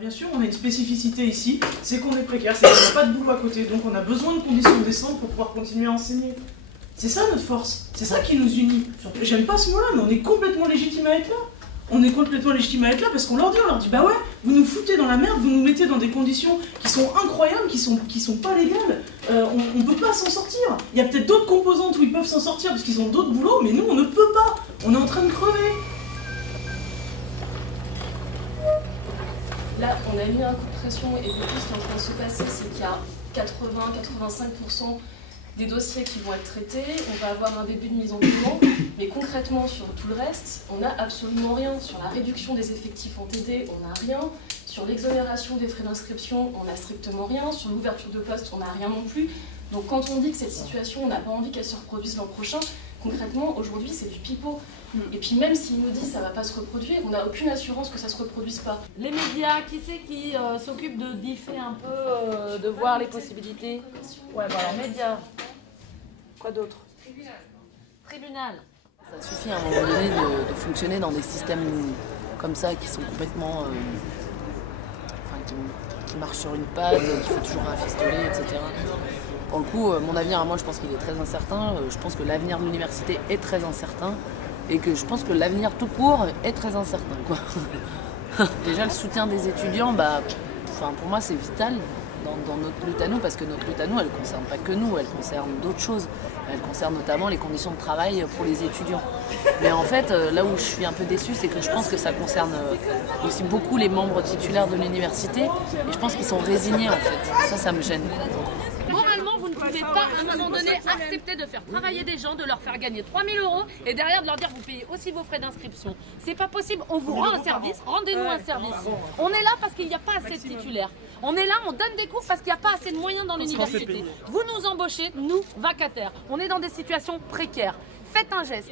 Bien sûr, on a une spécificité ici, c'est qu'on est précaire, c'est qu'on n'a pas de boulot à côté, donc on a besoin de conditions décentes pour pouvoir continuer à enseigner. C'est ça notre force, c'est ça qui nous unit. J'aime pas ce mot-là, mais on est complètement légitime à être là. On est complètement légitime à être là parce qu'on leur dit bah ouais, vous nous foutez dans la merde, vous nous mettez dans des conditions qui sont incroyables, qui sont pas légales. On peut pas s'en sortir. Il y a peut-être d'autres composantes où ils peuvent s'en sortir parce qu'ils ont d'autres boulots, mais nous on ne peut pas. On est en train de crever. Là, on a mis un coup de pression et du coup, ce qui est en train de se passer, c'est qu'il y a 80-85% des dossiers qui vont être traités, on va avoir un début de mise en mouvement, mais concrètement sur tout le reste, on n'a absolument rien. Sur la réduction des effectifs en TD, on n'a rien. Sur l'exonération des frais d'inscription, on n'a strictement rien. Sur l'ouverture de postes, on n'a rien non plus. Donc quand on dit que cette situation, on n'a pas envie qu'elle se reproduise l'an prochain, concrètement, aujourd'hui, c'est du pipeau. Et puis même s'ils nous disent que ça ne va pas se reproduire, on n'a aucune assurance que ça ne se reproduise pas. Les médias, qui c'est qui s'occupe de differ un peu, de voir les possibilités? Ouais, bon alors médias. Quoi d'autre? Tribunal. Ça suffit à un moment donné de fonctionner dans des systèmes comme ça qui sont complètement... qui marchent sur une patte, qu'il faut toujours rafistoler, etc. Pour le coup, mon avenir, moi, je pense qu'il est très incertain. Je pense que l'avenir de l'université est très incertain. Et que je pense que l'avenir tout court est très incertain, quoi. Déjà, le soutien des étudiants, pour moi, c'est vital dans notre lutte à nous, parce que notre lutte à nous, elle ne concerne pas que nous, elle concerne d'autres choses. Elle concerne notamment les conditions de travail pour les étudiants. Mais en fait, là où je suis un peu déçue, c'est que je pense que ça concerne aussi beaucoup les membres titulaires de l'université, et je pense qu'ils sont résignés, en fait. Ça me gêne. Moralement, vous ne pouvez pas, à un moment donné, accepter de faire travailler des gens, de leur faire gagner 3 000 € et derrière de leur dire vous payez aussi vos frais d'inscription. C'est pas possible, on vous rend un service, rendez-nous un service. On est là parce qu'il n'y a pas assez de titulaires. On est là, on donne des cours parce qu'il n'y a pas assez de moyens dans l'université. Vous nous embauchez, nous, vacataires. On est dans des situations précaires. Faites un geste.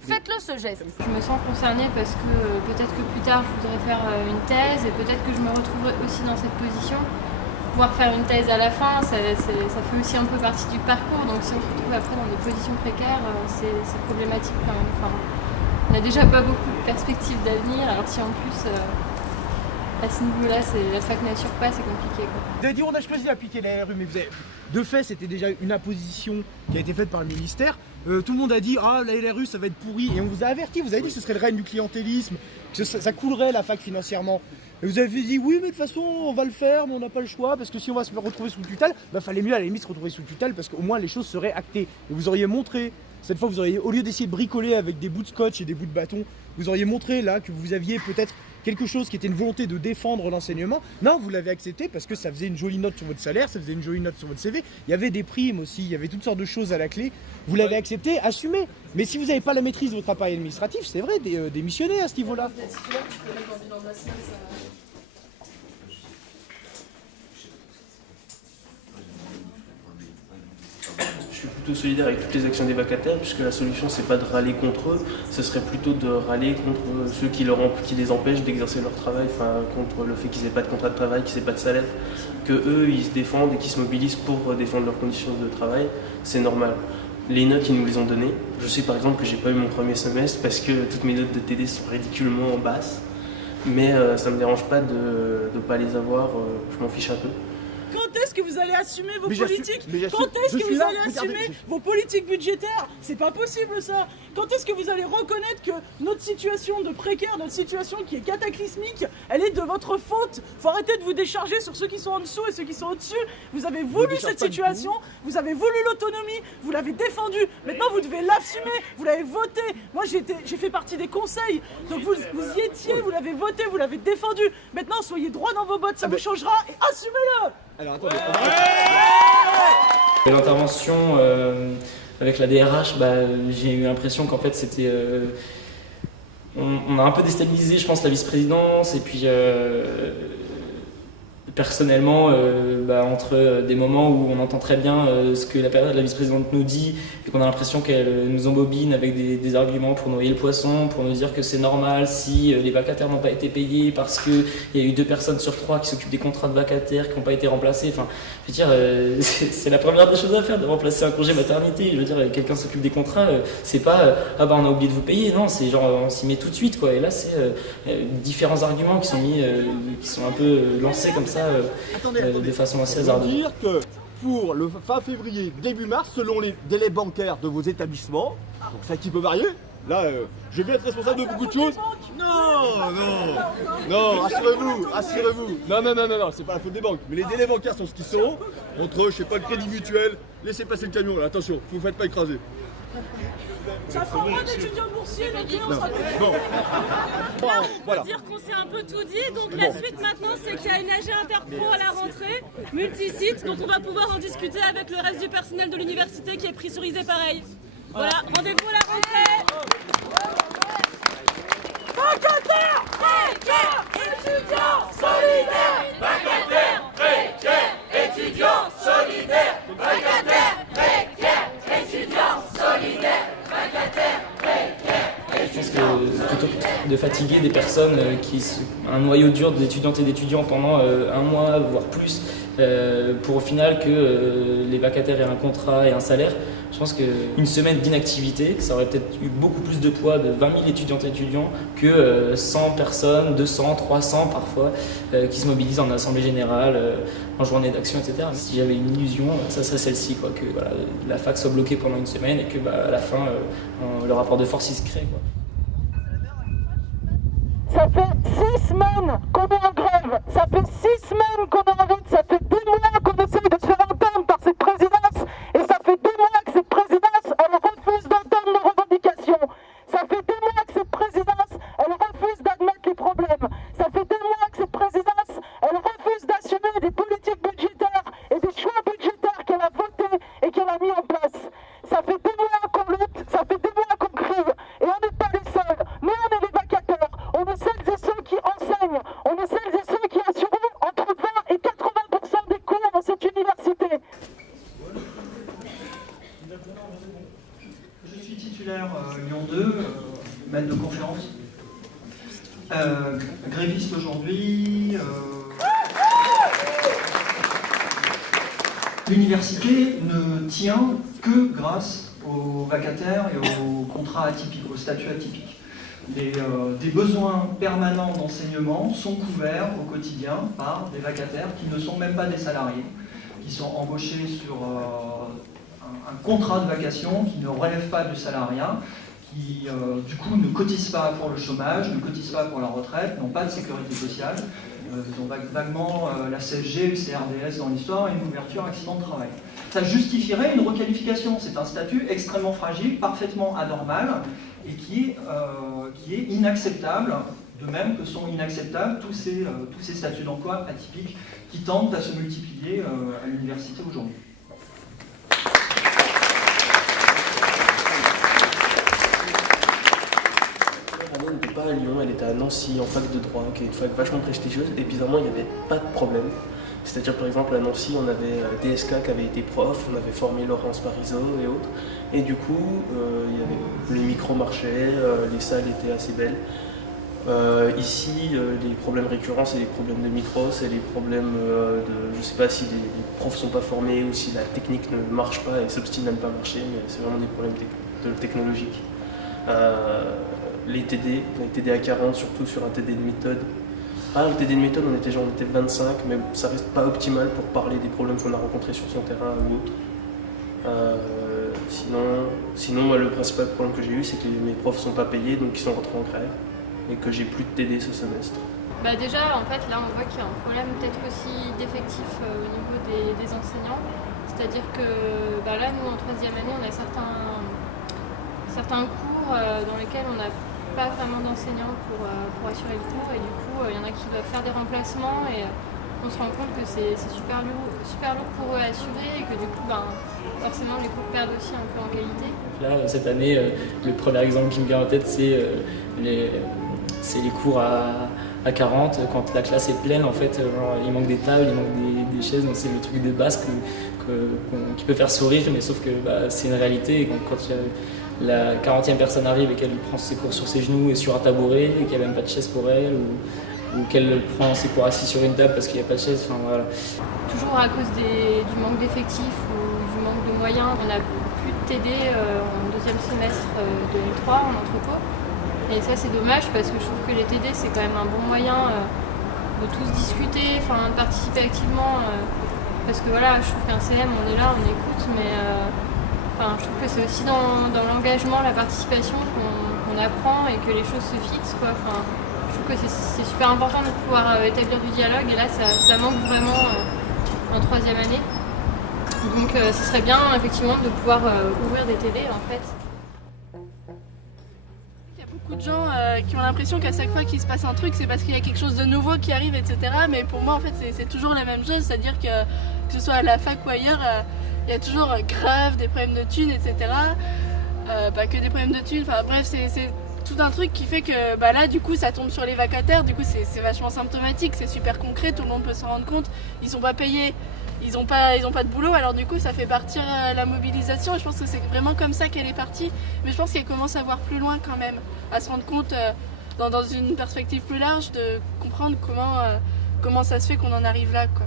Faites-le ce geste. Je me sens concernée parce que peut-être que plus tard je voudrais faire une thèse et peut-être que je me retrouverai aussi dans cette position. Pouvoir faire une thèse à la fin, ça fait aussi un peu partie du parcours, donc si on se retrouve après dans des positions précaires, c'est problématique quand même. Enfin, on n'a déjà pas beaucoup de perspectives d'avenir, alors si en plus à ce niveau-là la fac n'assure pas, c'est compliqué, quoi. Vous avez dit on a choisi d'appliquer la RU, mais de fait c'était déjà une imposition qui a été faite par le ministère. Tout le monde a dit ah la LRU ça va être pourri, et on vous a averti, vous avez dit que ce serait le règne du clientélisme, que ça coulerait la fac financièrement. Et vous avez dit oui mais de toute façon on va le faire mais on n'a pas le choix parce que si on va se retrouver sous tutelle, fallait mieux à la limite se retrouver sous tutelle parce qu'au moins les choses seraient actées. Et vous auriez montré, cette fois vous auriez, au lieu d'essayer de bricoler avec des bouts de scotch et des bouts de bâton, vous auriez montré là que vous aviez peut-être quelque chose qui était une volonté de défendre l'enseignement. Non, vous l'avez accepté parce que ça faisait une jolie note sur votre salaire, ça faisait une jolie note sur votre CV. Il y avait des primes aussi, il y avait toutes sortes de choses à la clé. Vous l'avez accepté, assumé. Mais si vous n'avez pas la maîtrise de votre appareil administratif, c'est vrai, démissionnez à ce niveau-là. Je suis plutôt solidaire avec toutes les actions des vacataires, puisque la solution c'est pas de râler contre eux, ce serait plutôt de râler contre ceux qui les empêchent d'exercer leur travail, contre le fait qu'ils n'aient pas de contrat de travail, qu'ils n'aient pas de salaire, que eux ils se défendent et qu'ils se mobilisent pour défendre leurs conditions de travail, c'est normal. Les notes ils nous les ont données. Je sais par exemple que j'ai pas eu mon premier semestre parce que toutes mes notes de TD sont ridiculement basses, mais ça me dérange pas de pas les avoir, je m'en fiche un peu. Quand est-ce que vous allez assumer vos politiques? Quand est-ce que vous allez assumer vos politiques budgétaires? C'est pas possible ça. Quand est-ce que vous allez reconnaître que notre situation de précaire, notre situation qui est cataclysmique, elle est de votre faute? Faut arrêter de vous décharger sur ceux qui sont en dessous et ceux qui sont au-dessus. Vous avez voulu cette situation, vous avez voulu l'autonomie, vous l'avez défendue. Maintenant vous devez l'assumer, vous l'avez voté. Moi j'ai fait partie des conseils, donc vous y étiez, vous l'avez voté, vous l'avez défendu. Maintenant soyez droit dans vos bottes, ça vous changera et assumez-le. Alors attendez. L'intervention avec la DRH, j'ai eu l'impression qu'en fait c'était... on a un peu déstabilisé, je pense, la vice-présidence et puis personnellement, entre des moments où on entend très bien ce que la vice-présidente nous dit et qu'on a l'impression qu'elle nous embobine avec des arguments pour noyer le poisson, pour nous dire que c'est normal si les vacataires n'ont pas été payés parce qu'il y a eu 2 personnes sur 3 qui s'occupent des contrats de vacataires qui n'ont pas été remplacés. Enfin, je veux dire, c'est la première des choses à faire de remplacer un congé maternité. Je veux dire, quelqu'un s'occupe des contrats, c'est pas on a oublié de vous payer, non, c'est genre on s'y met tout de suite, quoi. Et là, c'est différents arguments qui sont mis, qui sont un peu lancés comme ça. De façon assez hasardeuse. Dire que pour le fin février, début mars, selon les délais bancaires de vos établissements, donc ça qui peut varier, là je vais bien être responsable de beaucoup de choses. Non, rassurez-vous. Non, c'est pas la faute des banques. Mais les délais bancaires sont ce qu'ils sont. Entre, je sais pas, le crédit mutuel, laissez passer le camion là, attention, vous faites pas écraser. Ça fera moins d'étudiants boursiers, donc on sera Là, on peut dire qu'on s'est un peu tout dit, donc la suite maintenant c'est qu'il y a une AG Interpro à la rentrée, multisite, donc on va pouvoir en discuter avec le reste du personnel de l'université qui est pressurisé pareil. Voilà, rendez-vous à la rentrée. Vacataires, précaires, étudiants solidaires. Vacataires, précaires, étudiants solidaires. Vacataires, précaires, étudiants solidaires. Vacataires, précaires. Je pense que plutôt que de fatiguer des personnes un noyau dur d'étudiantes et d'étudiants pendant un mois, voire plus, pour au final que les vacataires aient un contrat et un salaire, je pense qu'une semaine d'inactivité, ça aurait peut-être eu beaucoup plus de poids de 20 000 étudiantes et étudiants que 100 personnes, 200, 300 parfois, qui se mobilisent en assemblée générale, en journée d'action, etc. Si j'avais une illusion, ça serait celle-ci, quoi, que voilà, la fac soit bloquée pendant une semaine et que à la fin, le rapport de force il se crée, quoi. Ça fait 6 semaines qu'on est en grève, ça fait 6 semaines qu'on est en route, ça fait 2 mois qu'on essaye de se faire entendre par cette présidence, et ça fait 2 mois que cette présidence, elle refuse d'entendre nos revendications. Ça fait 2 mois que cette présidence, elle refuse d'admettre les problèmes. Ça fait 2 mois que cette présidence, elle refuse d'assumer des politiques budgétaires et des choix budgétaires qu'elle a votés et qu'elle a mis en place. Ça fait 2 mois qu'on lutte, ça fait 2 mois qu'on crie, et on n'est pas les seuls. Nous, on est les vacataires, on est celles et ceux qui enseignent, on est celles et ceux qui assurent entre 20 et 80% des cours dans cette université. Je suis titulaire Lyon 2, maître de conférence, gréviste aujourd'hui. L'université ne tient que grâce aux vacataires et aux contrats atypiques, aux statuts atypiques. Des besoins permanents d'enseignement sont couverts au quotidien par des vacataires qui ne sont même pas des salariés, qui sont embauchés sur un contrat de vacation qui ne relève pas du salariat, qui du coup ne cotisent pas pour le chômage, ne cotisent pas pour la retraite, n'ont pas de sécurité sociale, ils ont vaguement la CSG, le CRDS dans l'histoire et une couverture accident de travail. Ça justifierait une requalification, c'est un statut extrêmement fragile, parfaitement anormal et qui est inacceptable, de même que sont inacceptables tous ces statuts d'emploi atypiques qui tentent à se multiplier à l'université aujourd'hui. Elle n'était pas à Lyon, elle était à Nancy en fac de droit, qui est une fac vachement prestigieuse, et bizarrement il n'y avait pas de problème. C'est-à-dire par exemple à Nancy on avait DSK qui avait été prof, on avait formé Laurence Parisot et autres, et du coup les micros marchaient, les salles étaient assez belles. Ici, les problèmes récurrents, c'est les problèmes de micro, c'est les problèmes de, je sais pas si les profs sont pas formés ou si la technique ne marche pas et s'obstine à ne pas marcher, mais c'est vraiment des problèmes technologiques. Les TD à 40, surtout sur un TD de méthode. Le TD de méthode, on était 25, mais ça reste pas optimal pour parler des problèmes qu'on a rencontrés sur son terrain ou autre. Sinon moi, le principal problème que j'ai eu, c'est que mes profs sont pas payés, donc ils sont rentrés en grève, et que j'ai plus de TD ce semestre. Déjà, en fait, là, on voit qu'il y a un problème peut-être aussi d'effectifs au niveau des enseignants. C'est-à-dire que là, nous, en 3e année, on a certains cours dans lesquels on n'a pas vraiment d'enseignants pour assurer le cours, et du coup, il y en a qui doivent faire des remplacements, et on se rend compte que c'est super lourd pour eux à assurer, et que du coup, forcément, les cours perdent aussi un peu en qualité. Là, cette année, le premier exemple qui me vient en tête, c'est les cours à 40, quand la classe est pleine, en fait, genre, il manque des tables, il manque des chaises, donc c'est le truc des bases qui peut faire sourire, mais sauf que c'est une réalité. Et quand la 40e personne arrive et qu'elle prend ses cours sur ses genoux et sur un tabouret, et qu'il n'y a même pas de chaise pour elle, ou qu'elle prend ses cours assis sur une table parce qu'il n'y a pas de chaise, enfin voilà. Toujours à cause du manque d'effectifs ou du manque de moyens, on n'a plus de TD en deuxième semestre 2003 en entrepôt. Et ça c'est dommage parce que je trouve que les TD c'est quand même un bon moyen de tous discuter, de participer activement. Parce que voilà, je trouve qu'un CM on est là, on écoute, mais je trouve que c'est aussi dans l'engagement, la participation qu'on apprend et que les choses se fixent, quoi. Je trouve que c'est super important de pouvoir établir du dialogue et là ça manque vraiment en troisième année. Donc ce serait bien effectivement de pouvoir ouvrir des TD en fait. Il y a beaucoup de gens qui ont l'impression qu'à chaque fois qu'il se passe un truc c'est parce qu'il y a quelque chose de nouveau qui arrive, etc. Mais pour moi en fait c'est toujours la même chose, c'est-à-dire que ce soit à la fac ou ailleurs, il y a toujours grave des problèmes de thunes, etc. Pas que des problèmes de thunes, bref c'est tout un truc qui fait que là du coup ça tombe sur les vacataires, du coup c'est vachement symptomatique, c'est super concret, tout le monde peut s'en rendre compte, ils sont pas payés, ils ont pas de boulot, alors du coup ça fait partir la mobilisation et je pense que c'est vraiment comme ça qu'elle est partie, mais je pense qu'elle commence à voir plus loin quand même, à se rendre compte dans une perspective plus large de comprendre comment ça se fait qu'on en arrive là, quoi.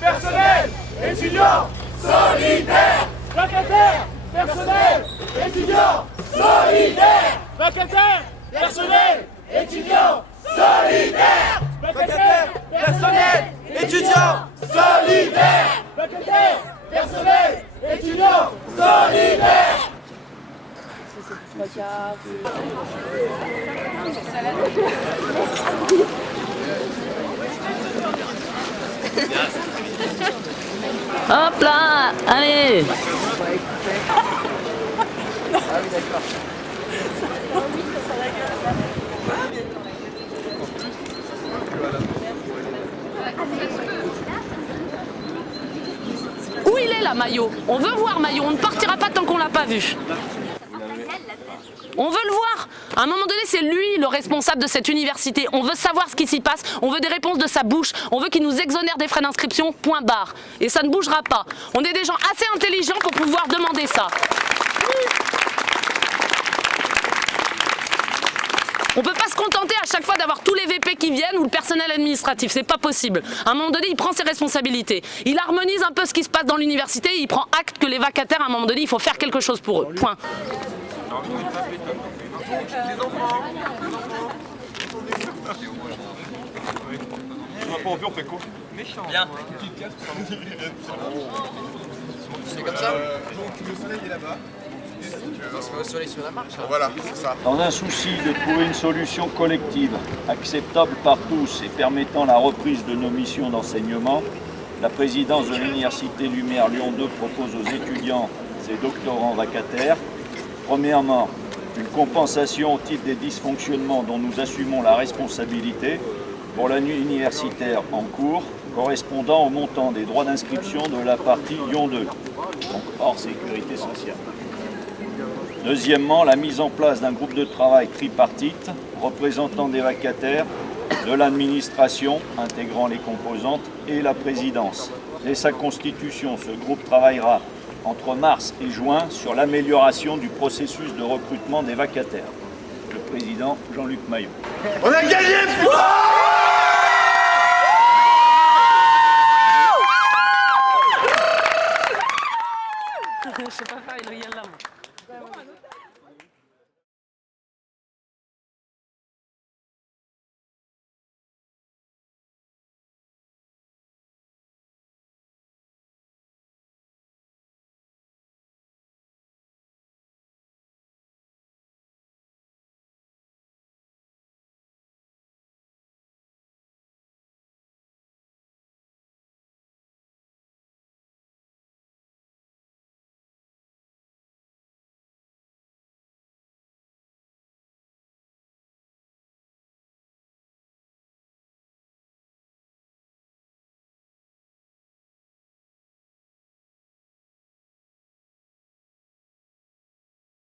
Personnel, étudiants, solidaires, vacataires, personnel, étudiants, solidaires, vacataires, personnel, étudiants, solidaires, vacataires, personnel, étudiants, solidaires, vacataires, personnel, étudiants, solidaires. Hop là, allez. Où il est là, Maillot? On veut voir Maillot, on ne partira pas tant qu'on l'a pas vu. On veut le voir. À un moment donné, c'est lui le responsable de cette université. On veut savoir ce qui s'y passe. On veut des réponses de sa bouche. On veut qu'il nous exonère des frais d'inscription, point barre. Et ça ne bougera pas. On est des gens assez intelligents pour pouvoir demander ça. On peut pas se contenter à chaque fois d'avoir tous les VP qui viennent ou le personnel administratif, c'est pas possible. À un moment donné, il prend ses responsabilités. Il harmonise un peu ce qui se passe dans l'université et il prend acte que les vacataires, à un moment donné, il faut faire quelque chose pour eux. Point. Les enfants. On n'a pas envie, on fait quoi? Méchant. Bien. C'est comme ça. Donc le soleil est là-bas. On se met au soleil sur la marche. Voilà, c'est ça. Dans un souci de trouver une solution collective, acceptable par tous et permettant la reprise de nos missions d'enseignement, la présidence de l'Université Lumière Lyon 2 propose aux étudiants et doctorants vacataires, premièrement, une compensation au titre des dysfonctionnements dont nous assumons la responsabilité pour l'année universitaire en cours, correspondant au montant des droits d'inscription de la partie Lyon 2, donc hors sécurité sociale. Deuxièmement, la mise en place d'un groupe de travail tripartite représentant des vacataires, de l'administration intégrant les composantes et la présidence. Dès sa constitution, ce groupe travaillera entre mars et juin sur l'amélioration du processus de recrutement des vacataires. Le président Jean-Luc Maillot. On a gagné, putain! Je sais pas faire une rielle là.